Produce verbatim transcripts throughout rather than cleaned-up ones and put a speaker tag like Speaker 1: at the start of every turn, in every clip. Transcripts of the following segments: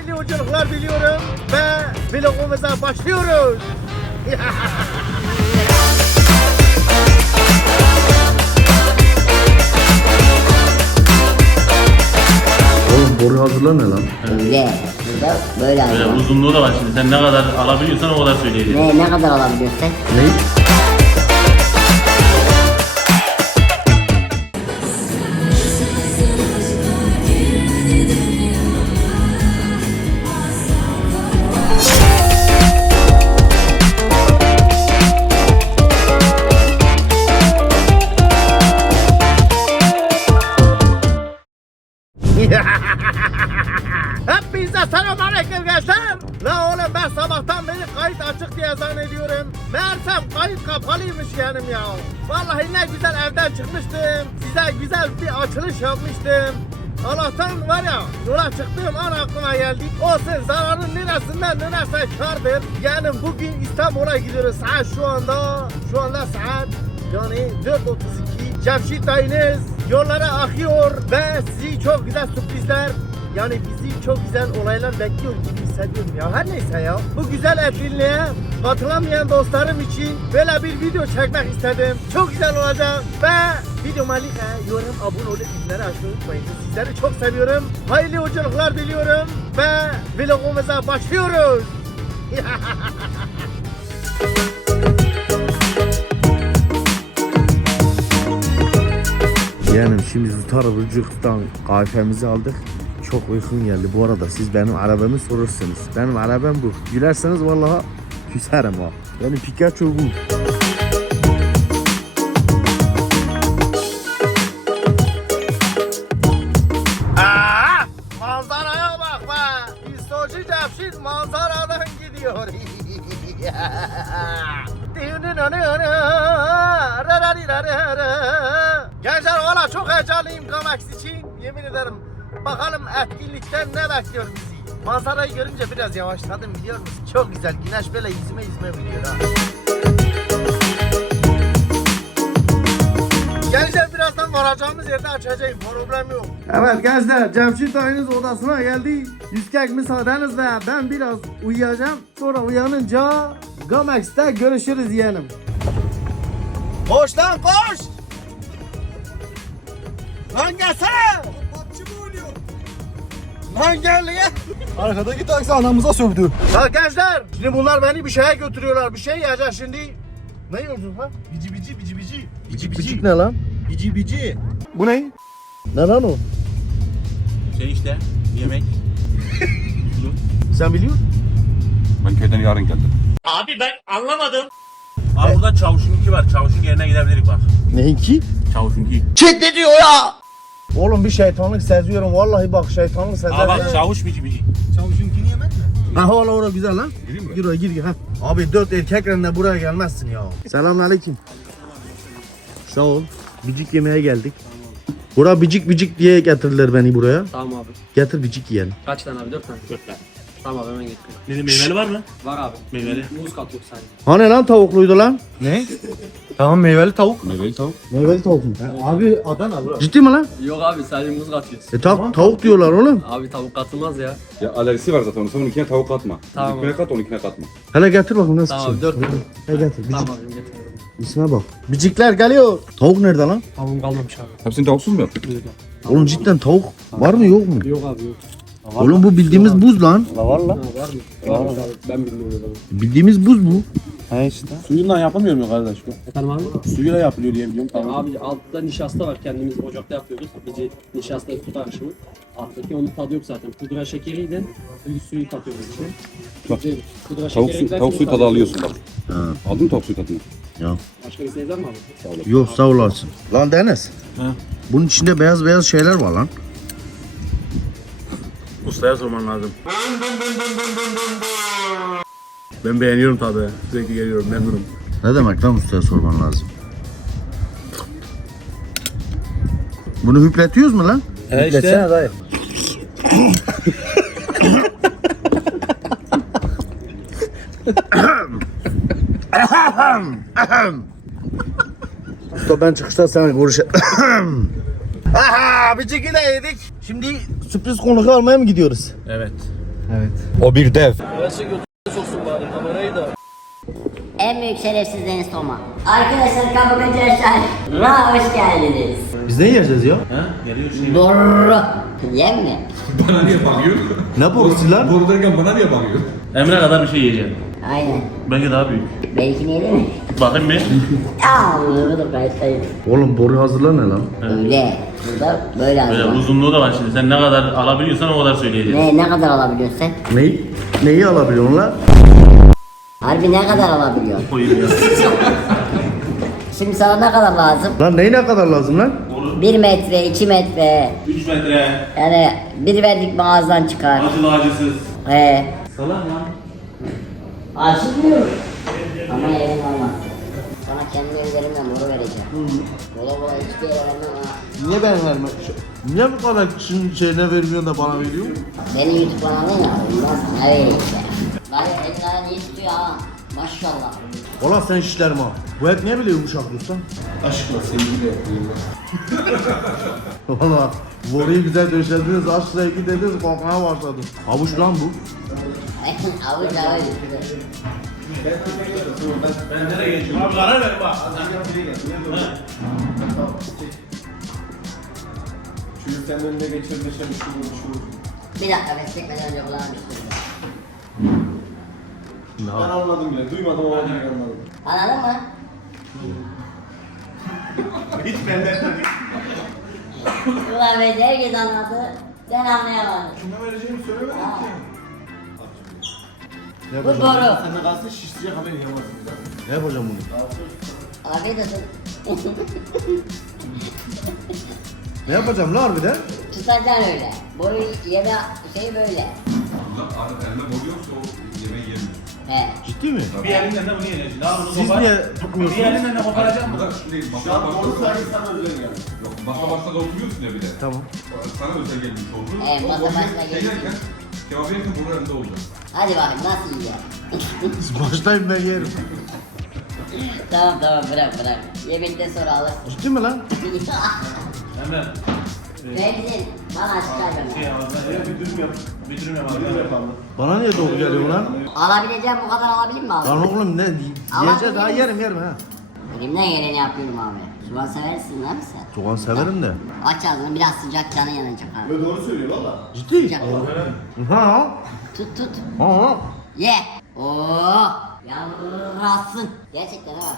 Speaker 1: hayırlı yolculuklar diliyorum ve vlogumuza başlıyoruz.
Speaker 2: Oğlum boru hazırla ne lan?
Speaker 3: Öyle. Burada böyle
Speaker 4: Böyle
Speaker 3: alıyor.
Speaker 4: uzunluğu da var şimdi. Sen ne kadar alabiliyorsan o kadar söyleyelim.
Speaker 3: Ne, ne kadar alabiliyorsun?
Speaker 2: Ne?
Speaker 1: Hepinize selamünaleyküm gençler. La oğlum ben sabahtan beri kayıt açık diye zannediyorum. Meğersem kayıt kapalıymış yeğenim ya. Vallahi ne güzel evden çıkmıştım. Size güzel bir açılış yapmıştım. Allah'tan var ya yola çıktığım an aklıma geldi. Olsun zararın neresinden neresi kârdır. Yani bugün İstanbul'a gidiyoruz. Saat şu anda şu anda saat yani dört otuz iki. Cemşit dayınız yollara akıyor ve sizi çok güzel sürprizler yani bizi çok güzel olaylar bekliyor gibi hissediyorum ya. Her neyse ya. Bu güzel etkinliğe katılamayan dostlarım için böyle bir video çekmek istedim. Çok güzel olacak ve videoma like, yorum, abone olup bildirimleri açmayı unutmayın. Sizleri çok seviyorum. Hayırlı yolculuklar diliyorum ve vlogumuza başlıyoruz.
Speaker 2: Yani şimdi Zutarburcuk'tan kahvemizi aldık. Çok uykum geldi. Bu arada siz benim arabamı sorursunuz. Benim arabam bu. Gülerseniz vallahi küserim ha. Yani Pikachu bu.
Speaker 1: Aa, manzaraya bak be. Pistocu Cemşit manzaradan gidiyor. Gençler valla çok heyecanlıyım Gamax için. Yemin ederim. Bakalım etkinlikten ne bekliyor bizi. Manzarayı görünce biraz yavaşladım biliyor musun? Çok güzel. Güneş böyle yüzüme yüzüme vuruyor ha. Gençler birazdan varacağımız yerde açacağım. Problem yok. Evet gençler Cemşit dayınız odasına geldi. Yüzkek müsaadenizle ben biraz uyuyacağım. Sonra uyanınca Gamax'te görüşürüz yeğenim. Koş lan koş! Lan gelsene! Patçı mı oynuyor? Lan gel ya!
Speaker 5: Arkadaki taksi anamıza sövdü.
Speaker 1: Ya gençler! Şimdi bunlar beni bir şeye götürüyorlar. Bir şey yiyeceğiz şimdi. Ne yiyorsun lan?
Speaker 5: Bici bici bici bici.
Speaker 2: Bicik bicik ne lan?
Speaker 5: Bici bici. Bu ne?
Speaker 2: Ne lan o?
Speaker 4: Şey işte yemek.
Speaker 1: Sen biliyor musun?
Speaker 6: Ben köyden yarın geldim.
Speaker 4: Abi ben anlamadım. Abi burada Çavuş'unki var. Çavuş'un yerine gidebiliriz bak.
Speaker 2: Neyinki?
Speaker 4: Çavuş'unki.
Speaker 1: Oğlum bir şeytanlık seziyorum. Vallahi bak şeytanlık seziyorum.
Speaker 4: Aa bak Çavuş bici bici.
Speaker 5: Çavuşunkini yemek mi?
Speaker 1: Ha valla orada güzel lan.
Speaker 6: Gireyim mi?
Speaker 1: Gir oraya gir gir ha. Abi dört erkekle buraya gelmezsin ya.
Speaker 2: Selamünaleyküm. Sağ ol. Bicik yemeye geldik. Bura bicik bicik diye getirdiler beni buraya.
Speaker 7: Tamam abi.
Speaker 2: Getir bicik yiyelim.
Speaker 7: Kaç tane abi? Dört tane.
Speaker 4: Dört tane.
Speaker 7: Tamam abi hemen getiriyorum.
Speaker 4: Ne meyveli var mı?
Speaker 7: Var abi.
Speaker 4: Meyveli.
Speaker 7: Muz kat yok sadece.
Speaker 2: Hani lan tavukluydu lan?
Speaker 5: Ne? Tamam meyveli tavuk.
Speaker 6: Meyveli tavuk.
Speaker 2: Meyveli tavuk mu?
Speaker 5: Abi Adana bura.
Speaker 2: Ciddi mi lan?
Speaker 7: Yok abi sadece muz katıyoruz.
Speaker 2: E tav tavuk diyorlar oğlum.
Speaker 7: Abi tavuk katılmaz ya.
Speaker 6: Ya alerjisi var zaten. Sen onunkine tavuk katma.
Speaker 7: Tamam.
Speaker 6: Bizimkine kat, onunkine katma.
Speaker 2: Hele getir bakayım nasıl
Speaker 7: Tamam abi
Speaker 2: şey.
Speaker 7: dört tane.
Speaker 2: He getir bicik.
Speaker 7: Tamam abim getiriyorum.
Speaker 2: İsme bak. Bicikler geliyor. Tavuk nerede lan?
Speaker 7: Tavuğum kalmamış abi.
Speaker 6: Hepsini tavuksuz mu yaptın?
Speaker 2: Oğlum cidden tavuk var mı yok mu?
Speaker 7: Yok abi yok.
Speaker 2: Oğlum bu bildiğimiz buz lan.
Speaker 7: Ha, var mı? Varmış abi. Ben bilmiyorum o zaman.
Speaker 2: Bildiğimiz buz bu.
Speaker 5: He işte.
Speaker 8: Suyundan yapılmıyor mu kardeş bu?
Speaker 7: Efendim abi?
Speaker 8: Suyuyla yapılıyor diye biliyorum.
Speaker 7: Tamam.
Speaker 8: Tamam.
Speaker 7: Abi altta nişasta var kendimiz ocakta yapıyoruz. Bici nişasta su karışımı. Alttaki onun tadı yok zaten. Pudra şekeriyle suyu, suyu katıyoruz içine.
Speaker 6: Bak,
Speaker 7: Bici, pudra
Speaker 6: Tavuk,
Speaker 7: şekeri
Speaker 6: su,
Speaker 7: eklersen
Speaker 6: tavuk suyu tadı
Speaker 7: tadı-
Speaker 6: alıyorsun bak.
Speaker 2: Ha.
Speaker 6: Aldın mı tavuk suyu tadını?
Speaker 7: Başka bir şey var mı abi?
Speaker 6: Sağ ol.
Speaker 2: Yok sağ olasın. Lan Deniz.
Speaker 4: He.
Speaker 2: Bunun içinde beyaz beyaz şeyler var lan.
Speaker 4: Ustaya sorman lazım. Ben beğeniyorum tadı. Sürekli geliyorum memnunum.
Speaker 2: Ne demek lan ustaya sorman lazım. Bunu hüpletiyoruz mu lan?
Speaker 8: He işte.
Speaker 5: dayı.
Speaker 2: Usta ben çıkışta sana görüşelim.
Speaker 1: Aha bir çeki de yedik. Şimdi sürpriz konuk almaya mı gidiyoruz?
Speaker 4: Evet.
Speaker 5: Evet.
Speaker 6: O bir dev.
Speaker 3: En büyük şerefsizliğiniz Toma. Arkadaşlar kapı kaçırışlar. Ra hoş geldiniz.
Speaker 5: Biz ne yiyeceğiz ya?
Speaker 4: Ha? Geliyor şey.
Speaker 3: Doğru. Yem mi?
Speaker 6: Bana niye bakıyor?
Speaker 5: Ne borusu lan?
Speaker 6: Boru derken bana niye bakıyor?
Speaker 4: Emre kadar bir şey yiyeceğim.
Speaker 3: Aynen.
Speaker 4: Belki daha büyük.
Speaker 3: Belki neydi mi?
Speaker 4: Bakayım bir.
Speaker 3: Aa, bunu da kayıttayım.
Speaker 2: Oğlum boru hazırla ne lan?
Speaker 3: Öyle. Burada böyle
Speaker 4: Böyle
Speaker 3: alacağım.
Speaker 4: uzunluğu da var şimdi. Sen ne kadar alabiliyorsan o kadar söyleyeceğim.
Speaker 3: Ne, ne kadar alabiliyorsun sen?
Speaker 2: Neyi? Neyi alabiliyorsun lan?
Speaker 3: Harbi ne kadar alabiliyorsun?
Speaker 4: Koyayım ya.
Speaker 3: Şimdi sana ne kadar lazım?
Speaker 2: Lan neyi ne kadar lazım lan?
Speaker 3: Bir metre, iki metre.
Speaker 4: üç metre.
Speaker 3: Yani bir verdik mi ağızdan çıkar.
Speaker 4: Acılı acısız.
Speaker 3: He.
Speaker 4: Salak lan.
Speaker 3: Açılmıyor. Ama yerin olmaz. Sana kendi ellerimle moru vereceğim. Kola kola hiçbir yere vermem ha.
Speaker 2: Niye ben vermem? Niye bu kadar kişinin şeyine vermiyorsun da bana veriyorsun?
Speaker 3: Benim YouTube kanalım ya, ondan sana vereyim işte. Dayı elin ayağını iyi tutuyor ha. Maşallah.
Speaker 2: Valla sen şişlerim ha. Bu et niye böyle yumuşak dostum?
Speaker 8: Aşkla sevgiyle yapayım ben.
Speaker 2: Valla boruyu güzel döşediniz, aşk zevki dediniz, korkmaya başladım. Havuç lan bu.
Speaker 3: Avuç avuç.
Speaker 4: Ben nereye geçiyorum? Abi karar ver bak.
Speaker 8: Çocuk senin önüne geçirdi şey şu şu.
Speaker 3: Bir dakika ben çekmeden önce kulağım üstüne.
Speaker 8: Ben anladım bile. Duymadım ama direkt anladım.
Speaker 3: Anladın mı?
Speaker 8: Hiç benden tabii.
Speaker 3: Ulan bence herkes anladı. Ben anlayamadım.
Speaker 8: Kime vereceğimi söylemedim
Speaker 3: Ha.
Speaker 8: ki.
Speaker 2: Ne
Speaker 3: Bu
Speaker 2: yapacağım?
Speaker 3: boru.
Speaker 8: Sen de kalsın şişecek haber yiyemezsin.
Speaker 2: Ne yapacağım bunu?
Speaker 3: Afiyet olsun.
Speaker 2: Ne yapacağım lan harbiden?
Speaker 3: Tutacaksın öyle. Boru yeme şey böyle.
Speaker 6: Abi elime boru yoksa o yemeği yemiyor.
Speaker 3: He.
Speaker 2: Ciddi mi?
Speaker 4: Bir elinden de bunu yiyeceksin. Al bunu
Speaker 2: Siz
Speaker 4: kopar.
Speaker 2: niye
Speaker 4: Bir
Speaker 2: tutmuyorsunuz?
Speaker 4: elinden de koparacağım
Speaker 6: Bu
Speaker 4: mı?
Speaker 6: da şu değil.
Speaker 8: Şu an
Speaker 6: Masa
Speaker 8: onu
Speaker 6: başta
Speaker 8: sadece sana özel yani.
Speaker 6: Yok, masa başta da oturuyorsun ya bir de.
Speaker 2: Tamam.
Speaker 6: Sana özel gelmiş oldu.
Speaker 3: Evet,
Speaker 6: O
Speaker 3: masa
Speaker 6: boruyu
Speaker 3: başına
Speaker 6: şey
Speaker 3: gelmiş.
Speaker 6: yerken, Kebap yerken boru elinde olacak.
Speaker 3: Hadi bakayım nasıl yiyeceğim?
Speaker 2: Başlayın ben yerim.
Speaker 3: Tamam tamam bırak bırak. Yemekten sonra alırsın.
Speaker 2: Ciddi mi lan?
Speaker 4: Emre.
Speaker 3: Benzin. Bana çıkar
Speaker 4: Şey
Speaker 3: bana.
Speaker 4: ağzına bir dürüm yap. Bir dürüm yap abi.
Speaker 2: Bana niye doğru geliyor lan?
Speaker 3: Alabileceğim bu kadar alabilir mi abi?
Speaker 2: Lan oğlum ne diyeyim?
Speaker 3: Allah
Speaker 2: Yiyeceğiz daha
Speaker 3: bilir.
Speaker 2: yerim yerim ha.
Speaker 3: Elimden geleni yapıyorum abi. Soğan seversin lan sen.
Speaker 2: Soğan severim de.
Speaker 3: Aç ağzını biraz sıcak canı yanacak abi.
Speaker 8: Ve doğru söylüyor valla.
Speaker 2: Ciddi?
Speaker 3: Sıcak.
Speaker 2: Ha.
Speaker 3: Tut tut.
Speaker 2: Ha.
Speaker 3: Ye. Oo. Yarrasın. Gerçekten ha.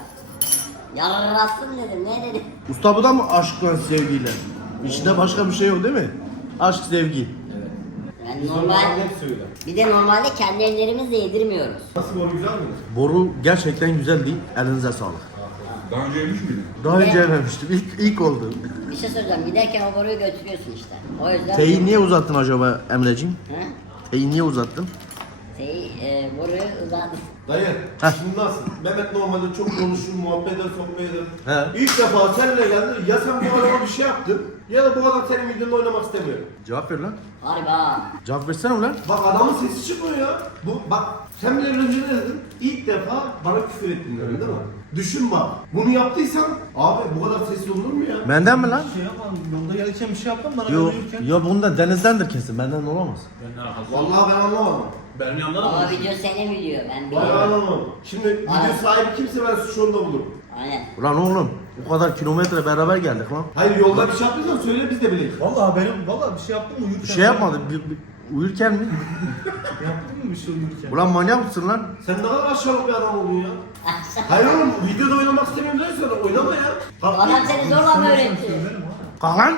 Speaker 3: Yarrasın dedim ne dedim.
Speaker 2: Usta bu da mı aşkla sevgiyle? İçinde başka bir şey yok değil mi? Aşk sevgi.
Speaker 3: Yani normal.
Speaker 8: Hep söyle.
Speaker 3: Bir de normalde kendi ellerimizle yedirmiyoruz.
Speaker 8: Nasıl boru güzel mi?
Speaker 2: Boru gerçekten güzel değil. Elinize sağlık.
Speaker 6: Daha önce yemiş miydin?
Speaker 2: Daha
Speaker 3: Ne?
Speaker 2: önce yememiştim. İlk, ilk oldu.
Speaker 3: Bir şey söyleyeceğim. Giderken o boruyu götürüyorsun işte. O yüzden...
Speaker 2: Teyi niye uzattın acaba Emreciğim?
Speaker 3: Ha?
Speaker 2: Teyi niye uzattın?
Speaker 3: Teyi, e, boruyu uzattım.
Speaker 8: Dayı,
Speaker 2: Heh.
Speaker 8: şimdi nasıl? Mehmet normalde çok konuşur, muhabbet eder, sohbet eder.
Speaker 2: He.
Speaker 8: İlk defa seninle geldi, ya sen bu adama bir şey yaptın, ya da bu adam senin videonda oynamak istemiyor.
Speaker 2: Cevap ver lan.
Speaker 3: Harbi ha.
Speaker 2: Cevap versene ulan.
Speaker 8: Bak adamın sesi çıkmıyor ya. Bu, bak sen bile önce ne dedin? İlk defa bana küfür ettin öyle değil mi? Düşün bak, bunu yaptıysan, abi bu kadar sessiz olur mu ya?
Speaker 2: Benden mi lan?
Speaker 5: Şey yapalım. Yolda gelirken bir şey yaptın bana.
Speaker 2: Yok. Yo bundan denizdendir kesin. Benden olamaz.
Speaker 4: Ben ne alakası?
Speaker 8: Vallahi ben anlamam.
Speaker 4: Benim yanımda da mı?
Speaker 3: Ama video senin video. Ben
Speaker 8: Ben
Speaker 3: biliyorum.
Speaker 8: anlamam. Şimdi video
Speaker 3: Aynen.
Speaker 8: sahibi kimse ben suçu onda bulurum.
Speaker 3: Aynen.
Speaker 2: Ulan oğlum o kadar kilometre beraber geldik lan.
Speaker 8: Hayır yolda bir şey yaptıysan söyle biz de bilelim.
Speaker 5: Valla benim valla bir şey yaptın mı?
Speaker 2: Bir şey yapmadı. Bir, bir- uyurken mi?
Speaker 5: Yaptın mı bir şey uyurken?
Speaker 2: Ulan manyak mısın lan?
Speaker 8: Sen ne kadar aşağılık bir adam oldun ya. Hayır oğlum videoda oynamak istemiyorum diyorsan oynama ya. Bak,
Speaker 3: Adam seni zorla mı öğretti?
Speaker 2: Kalk lan.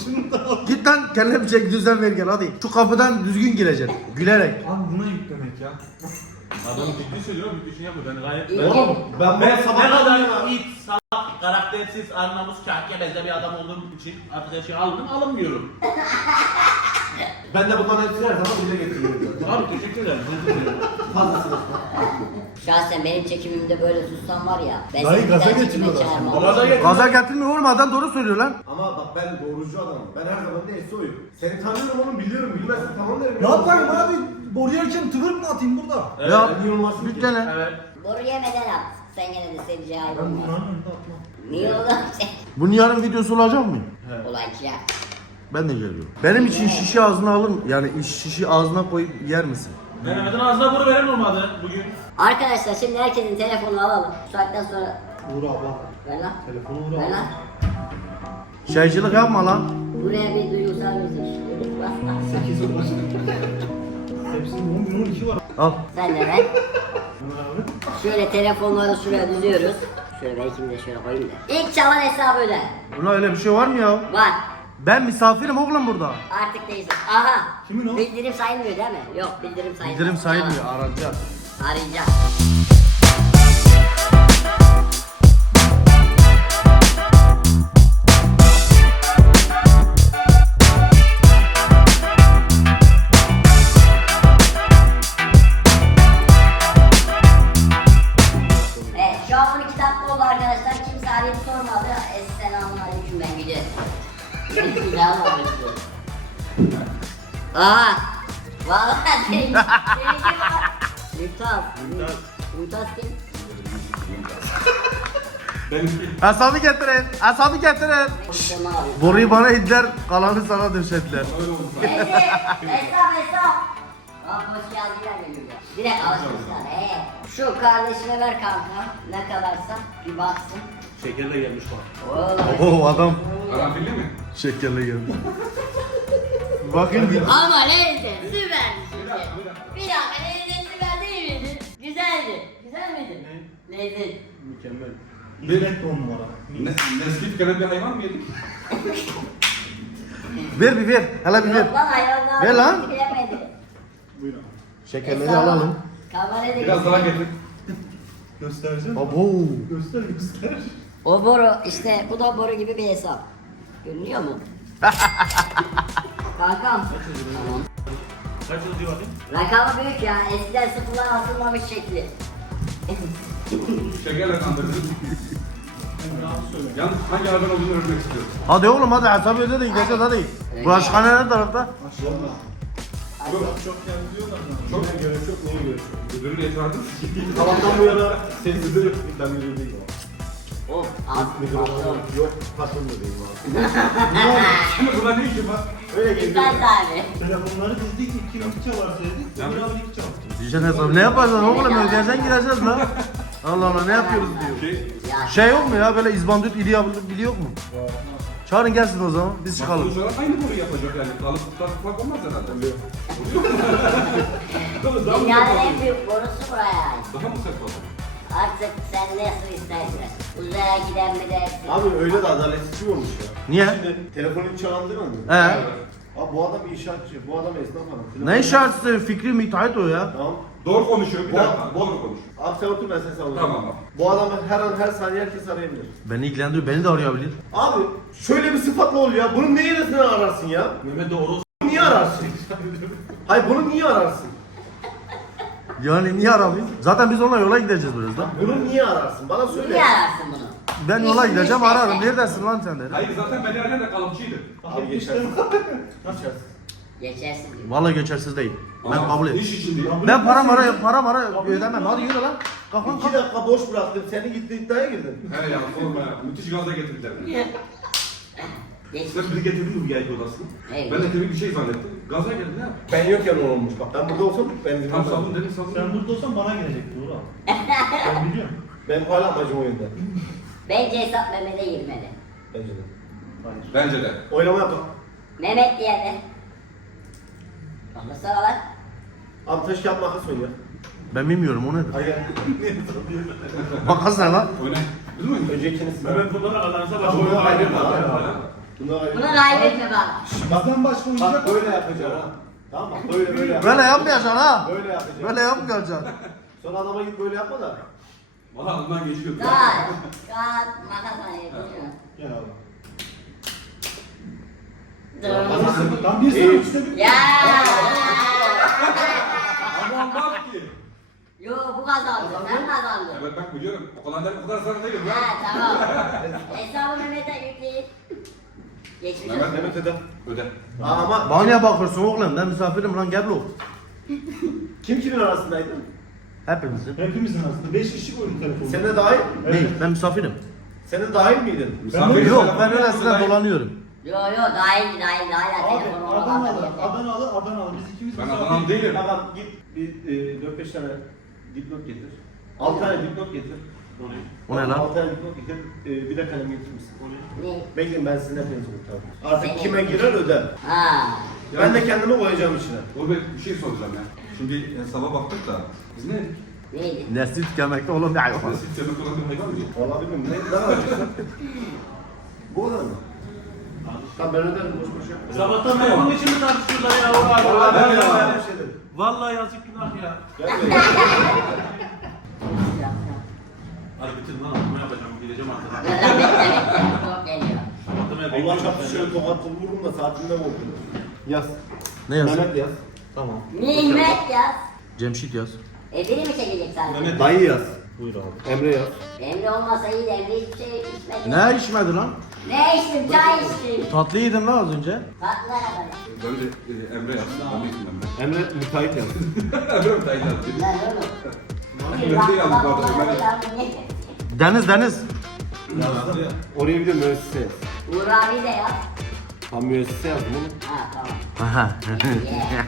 Speaker 2: Git lan kendine bir çek düzen ver gel hadi. Şu kapıdan düzgün gireceksin. Gülerek.
Speaker 5: Abi buna yüklemek ya.
Speaker 4: Adam ciddi söylüyor, bir şey yapıyor. Ben gayet...
Speaker 3: İyi.
Speaker 8: Oğlum ben
Speaker 4: Ben
Speaker 8: bu
Speaker 4: ne
Speaker 8: sabah
Speaker 4: kadar
Speaker 8: ya.
Speaker 4: it, salak, karaktersiz, anlamız, kahkebezde bir adam olduğum için artık her şeyi aldım, alınmıyorum.
Speaker 8: Ben de bu kanaleti her zaman dile getiriyorum.
Speaker 4: Abi teşekkür ederim. özür dilerim.
Speaker 8: Fazlasını.
Speaker 3: Şahsen benim çekimimde böyle sussan var ya. Ben
Speaker 5: Dayı
Speaker 3: seni
Speaker 5: gaza
Speaker 3: bir daha
Speaker 5: getirme
Speaker 3: çekime
Speaker 5: lan.
Speaker 3: çağırmam.
Speaker 4: Gaza getir.
Speaker 2: Gaza getirme oğlum adam doğru söylüyor lan.
Speaker 8: Ama bak ben doğrucu adamım. Ben her zaman neyse oyum. Seni tanıyorum oğlum biliyorum. Bilmezsen tamam derim.
Speaker 5: Ne yapayım abi? Boru yerken tıvır mı atayım burada?
Speaker 4: Evet.
Speaker 2: Ya
Speaker 8: Niye olmasın
Speaker 2: bir
Speaker 8: ki?
Speaker 2: tane.
Speaker 4: Evet.
Speaker 3: Boru yemeden at. Sen gene de seveceği
Speaker 5: Ben
Speaker 3: olmaz.
Speaker 5: buranın önünde atmam.
Speaker 3: Niye oğlum sen?
Speaker 2: Bunun yarın videosu olacak mı?
Speaker 3: Olacak.
Speaker 2: Ben de geliyorum. Benim için şişi ağzına alın. Yani şişi ağzına koyup yer misin?
Speaker 4: Mehmet'in ağzına bunu veren olmadı bugün.
Speaker 3: Arkadaşlar şimdi herkesin telefonunu alalım. Bu saatten sonra
Speaker 5: Uğur abla.
Speaker 3: ver lan.
Speaker 5: Telefonu Uğur
Speaker 3: Ver
Speaker 5: abla.
Speaker 3: lan.
Speaker 2: Şeycilik yapma lan.
Speaker 3: Buraya bir duygusal müzik. Bas lan.
Speaker 5: sekiz olur. Hepsinin on bin on iki var.
Speaker 2: Al.
Speaker 3: Sen de ver. Şöyle telefonları şuraya düzüyoruz. Şöyle ben ikimi de şöyle koyayım da. İlk çalan hesabı öder.
Speaker 2: Buna öyle bir şey var mı ya?
Speaker 3: Var.
Speaker 2: Ben misafirim oğlum burada.
Speaker 3: Artık değilsin. Aha.
Speaker 5: Kimin o?
Speaker 3: Bildirim sayılmıyor değil mi? Yok bildirim sayılmıyor.
Speaker 2: Bildirim sayılmıyor. Arayacağız.
Speaker 3: Arayacağım. Evet şu an on iki dakika oldu arkadaşlar. Kimse arayıp sormadı. Esselamun aleyküm ben gidiyorum. Benim silahım oldu. Aha. Vallahi senin, senin gibi var. Mümtaz. Mümtaz. Mümtaz kim?
Speaker 2: Hesabı getirin. Hesabı getirin.
Speaker 3: Konuşma abi.
Speaker 2: Boruyu bana indiler. Kalanı sana döşediler.
Speaker 3: Neyse. Hesap hesap. Bak hoş yazdılar benim de. Direkt alışmışlar. He. Şu kardeşine ver kanka. Ne kadarsa bir baksın.
Speaker 4: Şekerle gelmiş bak.
Speaker 3: Oğlum.
Speaker 2: Oo adam
Speaker 6: Karanfilli mi?
Speaker 2: şekerle geldi. Bakın bir.
Speaker 3: Ama neyse süper. Bir dakika neyse süper değil miydi? Güzeldi. Güzel miydi? Ne? Lezzet.
Speaker 4: Mükemmel.
Speaker 5: İzlet on numara.
Speaker 6: Ne, Nesli tükenen bir hayvan mı yedik?
Speaker 2: Ver bir ver. Hele bir ver.
Speaker 3: Yok lan hayvanlar.
Speaker 2: Ver lan.
Speaker 3: Bilemedi.
Speaker 2: Şekerleri
Speaker 3: Hesabı-
Speaker 2: alalım.
Speaker 3: Kamerayı da
Speaker 6: Biraz daha getir.
Speaker 5: Göstereceğim.
Speaker 2: Abo.
Speaker 5: Göster göster.
Speaker 3: O boru işte bu da boru gibi bir hesap. Görünüyor mu? Kankam. Tamam.
Speaker 4: Kaç yıl diyor bakayım?
Speaker 3: Rakamı büyük ya. Eskiden sıfırlar asılmamış şekli.
Speaker 6: Şekerle kandırdın. Yalnız hangi hayvan olduğunu öğrenmek istiyorum.
Speaker 2: Hadi oğlum hadi hesabı öde de gideceğiz hadi. Bulaşıkhane ne tarafta?
Speaker 5: Çok geldi diyorlar sana.
Speaker 6: Çok
Speaker 5: Neye gerek yok, neye gerek yok.
Speaker 6: ödülü yatırdın.
Speaker 8: Sabahtan bu yana sessizde yok. Ben müdür değilim abi.
Speaker 3: Of. Al.
Speaker 8: Müdür olsam yok. Patron da değilim abi.
Speaker 6: Şimdi buna ne işin var?
Speaker 8: Öyle geliyor.
Speaker 3: Dikkat abi.
Speaker 5: Telefonları dizdik, iki iki çalar söyledik. Uğur abi iki çalar.
Speaker 2: Diyeceksin hesabı. Ne yapacaksın oğlum ödeyeceksin gideceğiz lan. Allah Allah ne yapıyoruz diyor.
Speaker 6: Şey,
Speaker 3: Ya.
Speaker 2: Şey yok mu ya böyle izbandut ili biliyor mu? Çağırın gelsin o zaman biz çıkalım.
Speaker 6: sonuç olarak aynı boruyu yapacak yani. Kalıp fark olmaz herhalde. Oluyor. Daha mı
Speaker 3: Dünyanın
Speaker 6: sert
Speaker 3: en
Speaker 6: olsun?
Speaker 3: büyük borusu buraya ait.
Speaker 6: Daha mı sert olsun?
Speaker 3: Artık sen nasıl istersen. Uzaya giden mi dersin?
Speaker 8: Abi öyle de adaletsizlik olmuş ya.
Speaker 2: Niye?
Speaker 8: Şimdi telefonun çalandın mı?
Speaker 2: He.
Speaker 8: Abi bu adam inşaatçı, bu adam esnaf adam.
Speaker 2: Ne işaretsi Fikri müteahhit o ya.
Speaker 8: Tamam.
Speaker 6: Doğru konuşuyor bir
Speaker 8: Bu,
Speaker 6: dakika.
Speaker 8: bu,
Speaker 6: Doğru konuş.
Speaker 8: Abi sen otur ben seni savunacağım.
Speaker 6: Tamam.
Speaker 8: Bu adamı her an her saniye herkes arayabilir.
Speaker 2: Beni ilgilendiriyor beni de arayabilir.
Speaker 8: Abi şöyle bir sıfatla oluyor ya. Bunun ne yerisini ararsın ya?
Speaker 4: Mehmet de horoz.
Speaker 8: Bunu niye ararsın? Hayır bunu niye ararsın?
Speaker 2: Yani niye aramayayım? Zaten biz onunla yola gideceğiz birazdan.
Speaker 8: Bunu niye ararsın? Bana söyle.
Speaker 3: Niye ararsın bunu?
Speaker 2: Ben yola gideceğim ararım. Neredesin lan sen de?
Speaker 6: Hayır zaten beni arayan da kalıpçıydı.
Speaker 8: Abi geçersin. Geçersin.
Speaker 3: Geçersin diyor.
Speaker 2: Vallahi geçersiz değil. Ben
Speaker 6: Ama
Speaker 2: kabul et.
Speaker 6: İş için değil.
Speaker 2: Ben para mara para mara ödemem. Hadi yürü lan. Kalk lan
Speaker 8: İki
Speaker 2: kalk.
Speaker 8: dakika boş bıraktım. Seni gitti iddiaya girdin.
Speaker 6: He ya sorma ya. Müthiş gaza getirdiler beni.
Speaker 3: Geç.
Speaker 6: Sen bizi getirdin mi V I P odasına?
Speaker 3: Evet.
Speaker 6: Ben de tabii bir şey zannettim. Gaza geldi ne?
Speaker 8: Ben yokken o olmuş bak. Ben burada olsam ben
Speaker 6: Tam savun dedim savun.
Speaker 5: Sen burada olsan bana gelecekti Uğur abi. Ben biliyorum.
Speaker 8: Benim hala amacım oyunda.
Speaker 3: Bence hesap Mehmet'e girmeli.
Speaker 8: Bence de.
Speaker 6: Bence de.
Speaker 8: Oylama yapalım.
Speaker 3: Mehmet diğerine. Anlasana lan.
Speaker 8: Abi taş kağıt makas oynuyor.
Speaker 2: Ben bilmiyorum o nedir?
Speaker 8: Hadi gel.
Speaker 2: Makas ne lan?
Speaker 6: Oyna. Değil mi?
Speaker 8: Önce ikiniz.
Speaker 4: Mehmet bunları alansa
Speaker 8: Bunu
Speaker 4: başlıyor.
Speaker 8: kaybetme abi. Bunu kaybetme.
Speaker 3: Bunu kaybetme bak.
Speaker 5: Bizden başka oynayacak
Speaker 8: Bak böyle yapacağım ha. Tamam mı? Böyle böyle yap.
Speaker 2: Böyle yapmayacaksın ha.
Speaker 8: Böyle yapacağım.
Speaker 2: Böyle yapmayacaksın.
Speaker 8: Sonra adama git böyle yapma da.
Speaker 6: Valla aklımdan geçiyor.
Speaker 3: Kaç. Kaç. Makas hani yapıyor.
Speaker 5: Gel abi.
Speaker 3: Dur.
Speaker 5: Tam bir sıra üçte bir.
Speaker 3: Ya.
Speaker 6: Aman bak ki.
Speaker 3: Yo bu kazandı. Sen kazandın.
Speaker 6: Evet bak biliyorum. O kadar o kadar sarı değilim ya.
Speaker 3: Ha tamam. Hesabı Mehmet'e yükleyin. Geçmiş olsun.
Speaker 6: Mehmet
Speaker 8: Mehmet öde.
Speaker 6: öde.
Speaker 8: Aa, ama
Speaker 2: Bana niye bakıyorsun oğlum? Ben misafirim lan gel oğlum.
Speaker 8: kim kimin arasındaydı?
Speaker 2: Hepimizin.
Speaker 5: Hepimizin arasında beş kişi koyduk telefonu.
Speaker 8: Sen de dahil.
Speaker 2: Değil ben misafirim.
Speaker 8: Sen de dahil miydin?
Speaker 6: Misafir
Speaker 2: Yok
Speaker 6: telefonu
Speaker 2: ben öylesine
Speaker 6: yanında-
Speaker 2: dolanıyorum.
Speaker 3: Yo yo daha iyi daha iyi daha iyi.
Speaker 5: Abi
Speaker 3: Telefonu
Speaker 5: Adanalı,
Speaker 3: olan da
Speaker 5: Adanalı, Adanalı. Biz ikimiz
Speaker 6: Ben
Speaker 5: misafir-
Speaker 6: Adanalı değilim.
Speaker 5: Adam git bir e, dört beş tane dipnot getir. altı tane dipnot getir.
Speaker 2: O ne lan?
Speaker 5: altı tane dipnot getir. E, bir de kalem getirir misin?
Speaker 3: Ne?
Speaker 5: Bekleyin ben sizin hepinizi kurtardım. Artık
Speaker 3: Seni-
Speaker 5: kime girer öder.
Speaker 3: Ha.
Speaker 5: Ben de kendimi koyacağım içine.
Speaker 6: O bir, bir şey soracağım ya. Şimdi hesaba baktık da biz ne?
Speaker 3: Neydi?
Speaker 2: Nesli tükenmekte oğlum ya.
Speaker 6: Nasıl çabuk olan bir hayvan mı?
Speaker 5: Vallahi bilmiyorum. Ne, ne yapacaksın? Bu kadar mı? Tamam ben öderim boş boş yapma.
Speaker 4: Sabahtan beri bunun için mi tartışıyorlar ya Uğur abi?
Speaker 5: Vallahi ben
Speaker 4: Vallahi
Speaker 5: ya.
Speaker 4: ya.
Speaker 5: Bir şey dedim.
Speaker 4: Vallahi yazık günah ya.
Speaker 5: Gel be.
Speaker 4: Hadi bitir lan atma yapacağım. Gideceğim artık.
Speaker 3: Bekle bekle. Çok geliyor.
Speaker 4: Atmaya
Speaker 5: Allah
Speaker 4: bekliyorum.
Speaker 5: çarptı şöyle tokatlı vururum da saatinde mi oldu? Yaz.
Speaker 2: Ne yazıyor?
Speaker 5: Mehmet yaz. Tamam.
Speaker 3: Nimet yaz.
Speaker 2: Cemşit yaz.
Speaker 3: E biri mi çekecek sadece?
Speaker 4: Mehmet.
Speaker 5: Dayı yaz. Buyur abi. Emre yaz.
Speaker 3: Emre olmasa iyi de Emre hiçbir şey içmedi.
Speaker 2: Ne içmedi lan?
Speaker 3: Ne içtim? Çay içtim.
Speaker 2: Tatlı yedim lan az önce.
Speaker 3: Tatlı araba.
Speaker 6: Ben de e, Emre yaptım. Ben de isim Emre.
Speaker 5: Emre müteahhit yaz.
Speaker 6: Emre mi dayı yaptı?
Speaker 3: Lan oğlum.
Speaker 6: Emre değil yalnız bu arada. Emre.
Speaker 2: Deniz Deniz.
Speaker 5: Yazdı. Oraya bir de müessese yaz.
Speaker 3: Uğur abi de yaz.
Speaker 5: Tam müessese yazdım oğlum.
Speaker 3: Ha tamam.
Speaker 2: Aha.
Speaker 3: Yeah.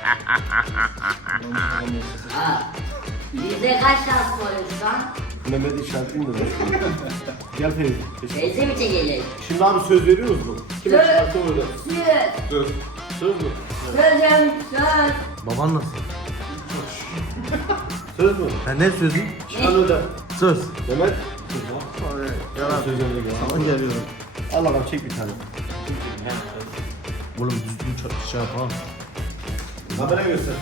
Speaker 3: Ha. Yüzde kaç şans mı oluyor şu an?
Speaker 5: Mehmet işaretliyim de ben. Gel Feyzi.
Speaker 3: Teyze mi çekecek?
Speaker 5: Şimdi abi söz veriyoruz mu? Kime
Speaker 3: Söz.
Speaker 5: çıkarsa öyle.
Speaker 3: Söz.
Speaker 6: Söz.
Speaker 5: Söz mü?
Speaker 3: Sözüm söz.
Speaker 2: Baban nasıl?
Speaker 5: Söz mü?
Speaker 2: Ha, ne sözü?
Speaker 5: Çıkan öder.
Speaker 2: Söz.
Speaker 5: Mehmet. Yalan söz öyle gel.
Speaker 2: Tamam geliyorum.
Speaker 5: Al bakalım çek bir tane.
Speaker 2: Oğlum düzgün ç- şey yap ha.
Speaker 5: Kamera göster.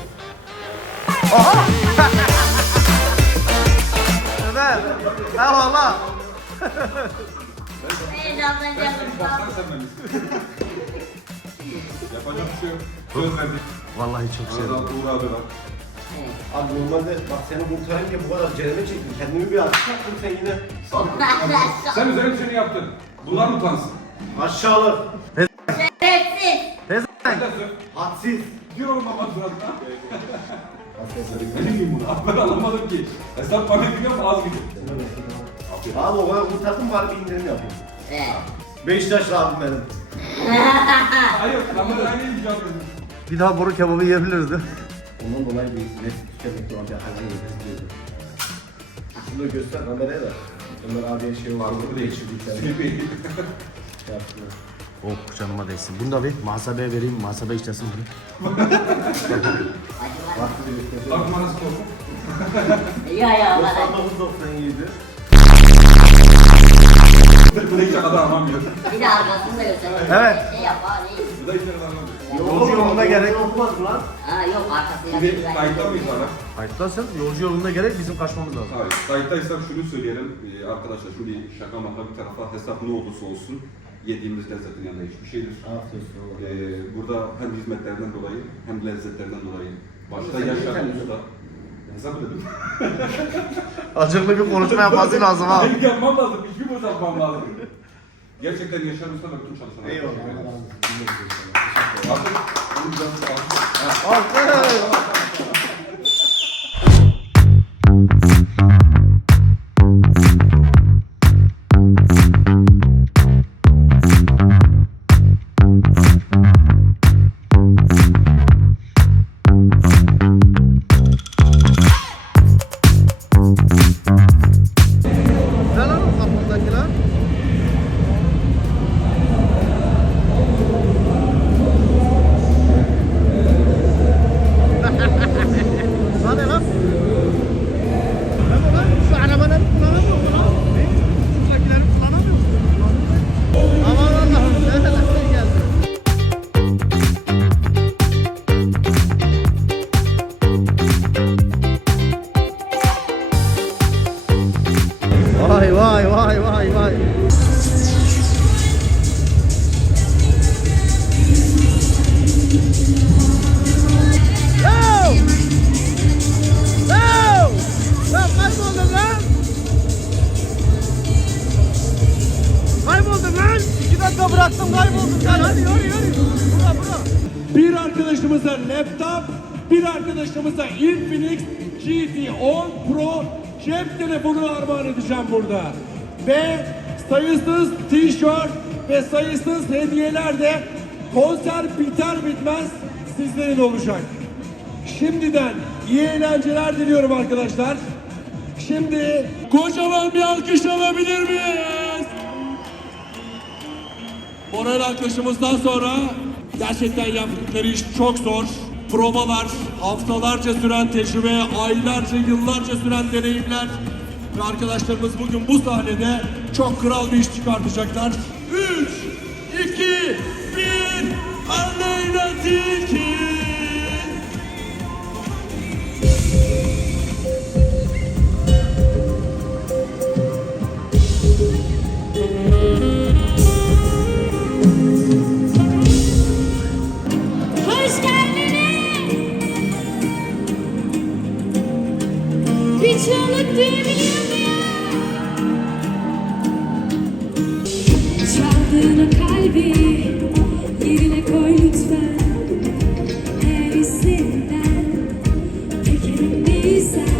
Speaker 2: Evet. Eyvallah.
Speaker 3: Heyecanlanacağım.
Speaker 6: Baştan sen benim. Yapacak bir şey yok. Söz verdik.
Speaker 2: Vallahi çok
Speaker 6: Arada
Speaker 2: sevdim.
Speaker 6: Uğur abi var.
Speaker 5: Abi normalde bak seni kurtarayım diye bu kadar cereme çektim. Kendimi bir atış yaptım sen yine.
Speaker 6: Sen üzerine seni yaptın. Bunlar mı utansın?
Speaker 5: Aşağılar.
Speaker 3: Şerefsiz.
Speaker 6: Sen de söz.
Speaker 5: Hadsiz.
Speaker 6: Diyor oğlum baba suratına. Ne bileyim bunu? Ben anlamadım ki. Hesap bana gidiyor mu az gidiyor.
Speaker 5: Abi o kadar kurtardım bari bir indirim yapayım.
Speaker 3: Evet.
Speaker 5: Beşiktaşlı abim benim.
Speaker 6: Hayır, kamera aynı bir cevap verdim.
Speaker 2: Bir daha boru kebabı yiyebiliriz değil mi?
Speaker 5: Ondan dolayı bir nesli tükenmekte olan bir hayvan yediriz diyordu. Şunu da göster kameraya da. Ömer abiye şey oldu.
Speaker 6: Farklı değil.
Speaker 5: Değiştirdikler.
Speaker 6: Şey
Speaker 5: Şey yaptılar.
Speaker 2: Oh canıma değsin. Bunu da bir muhasebeye vereyim. Muhasebe işlesin bunu.
Speaker 5: Farklı bir göster.
Speaker 6: Aklıma nasıl oldu?
Speaker 3: Ya ya
Speaker 5: doksan
Speaker 3: bana.
Speaker 5: dokuz doksan yedi.
Speaker 6: Bu da hiç kadar anlamıyor.
Speaker 3: Bir de arkasını da gösterelim.
Speaker 2: Evet.
Speaker 3: Şey yap ha ne?
Speaker 6: Bu da hiç anlamıyor.
Speaker 2: Yolcu yolunda gerek.
Speaker 5: olmaz lan.
Speaker 3: Ha yok arkasını
Speaker 6: Şimdi
Speaker 3: yap.
Speaker 6: kayıtta mıyız hala?
Speaker 2: Kayıtlasın. Yolcu yolunda gerek bizim kaçmamız lazım.
Speaker 6: Hayır. Kayıttaysak şunu söyleyelim. Ee, arkadaşlar şunu şaka maka bir tarafa hesap ne olursa olsun yediğimiz lezzetin yanında hiçbir şeydir. Ee, burada hem hizmetlerden dolayı hem lezzetlerinden dolayı başta yaşadığımız usta hesap edelim.
Speaker 2: Acıklı bir konuşma yapması lazım ha.
Speaker 6: Benim yapmam lazım. Hiçbir boş yapmam lazım. Gerçekten Yaşar Usta ve bütün çalışanlar.
Speaker 5: Eyvallah.
Speaker 6: Artık bunu biraz
Speaker 2: Güzel lan o kapındakiler. Hadi lan. Lan lan şu arabaları kullanamıyor mu lan? Ne? Şuradakileri kullanamıyor mu? Aman Allah'ım ne kadar geldi. Vay vay vay vay vay. Yo! Yo! Lan kayboldun lan! Kayboldun lan! İki dakika bıraktım kayboldun lan. Hadi yürü yürü. Bura bura.
Speaker 9: Bir arkadaşımıza laptop, bir arkadaşımıza Infinix G T on Pro cep telefonu armağan edeceğim burada. Ve sayısız tişört, ve sayısız hediyeler de konser biter bitmez sizlerin olacak. Şimdiden iyi eğlenceler diliyorum arkadaşlar. Şimdi kocaman bir alkış alabilir miyiz? Moral alkışımızdan sonra gerçekten yaptıkları iş çok zor. Provalar, haftalarca süren tecrübe, aylarca, yıllarca süren deneyimler ve arkadaşlarımız bugün bu sahnede çok kral bir iş çıkartacaklar. üç, iki, bir, Aleyna Tilki!
Speaker 10: Hoş geldiniz. Bir çığlık duyabiliyor muyum? Çaldığın o kalbi yerine koy lütfen. Eğer hislerinden tek emin değilsen